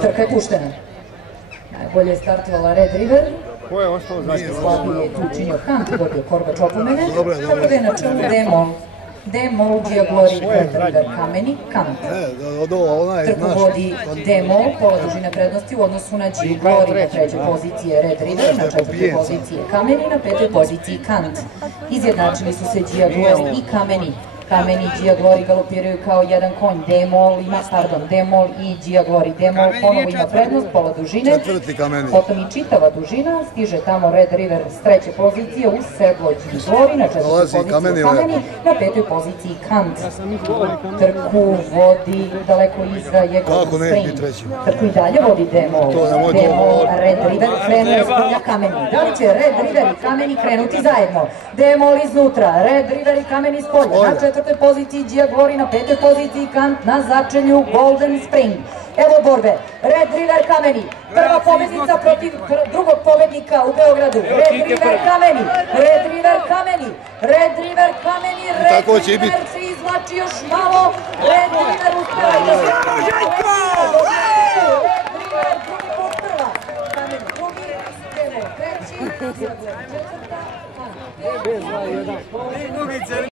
Trka je puštena. Najbolje je startovala Red River. Slabije je tu učinio Hunt, dobio Korbač opomene. Tako da je na čelu Demol, Diaglori, Red River, Kameni, Kant. Trku vodi Demol, pola dužine prednosti u odnosu na Diaglori, na trećoj poziciji Red River, na četvrtoj poziciji Kameni, na petoj poziciji Kant. Izjednačili su se Diaglori i Kameni. Kameni i Diaglori galopiraju kao jedan konj. Demol i Diaglori. Demol ponovo ima prednost, pola dužine. Potom i čitava dužina. Stiže tamo Red River s treće pozicije uz sedlo Diaglori, na četvrtoj poziciji Kameni, na petoj poziciji Kant. Trku vodi daleko iza Jegov Spring. Trku i dalje vodi Demol. Demol, Red River krenu iz polja Kameni. Da li će Red River i Kameni krenuti zajedno? Demol iznutra, Red River i Kameni iz polja. Na četvrtoj poziciji Diaglori, na petoj poziciji Kant, na začelju Golden Spring. Evo borbe, Red River Kameni, prva pobednica protiv drugog pobednika u Beogradu. Red River Kameni, Red River Kameni, Red River Kameni, Red River se izvlači još malo, Red River uspeva i da se... Red River drugi put prva, Kameni drugi, Demol treći, Diaglori četvrta, Kant.